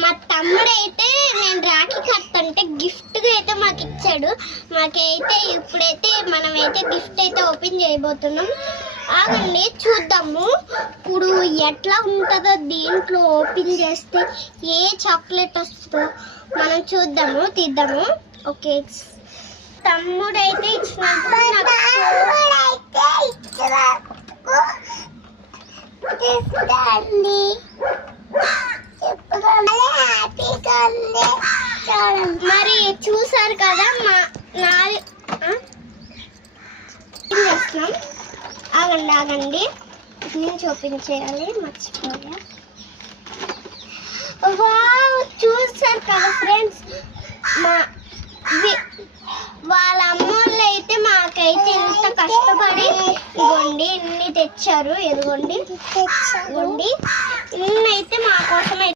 మా తమ్ముడు అయితే నేను రాఖీ కట్టుంటే గిఫ్ట్గా అయితే మాకు ఇచ్చాడు. మాకైతే ఇప్పుడైతే మనమైతే గిఫ్ట్ అయితే ఓపెన్ చేయబోతున్నాం. ఆగండి చూద్దాము ఇప్పుడు ఎట్లా ఉంటుందో. దీంట్లో ఓపెన్ చేస్తే ఏ చాక్లెట్ వస్తుందో మనం చూద్దాము, తీద్దాము. ఓకే, తమ్ముడైతే ఇచ్చినప్పుడు మరి చూసారు కదా. చేస్తున్నాం. ఆగండి నేను చూపించేయాలి, మర్చిపోయా. వావ్, చూసారు కదా ఫ్రెండ్స్. వాళ్ళ అమ్మోళ్ళు అయితే మాకైతే ఇంత కష్టపడి ఇదిగోండి ఇన్ని తెచ్చారు. ఇదిగోండి ఇన్ని అయితే మా కోసం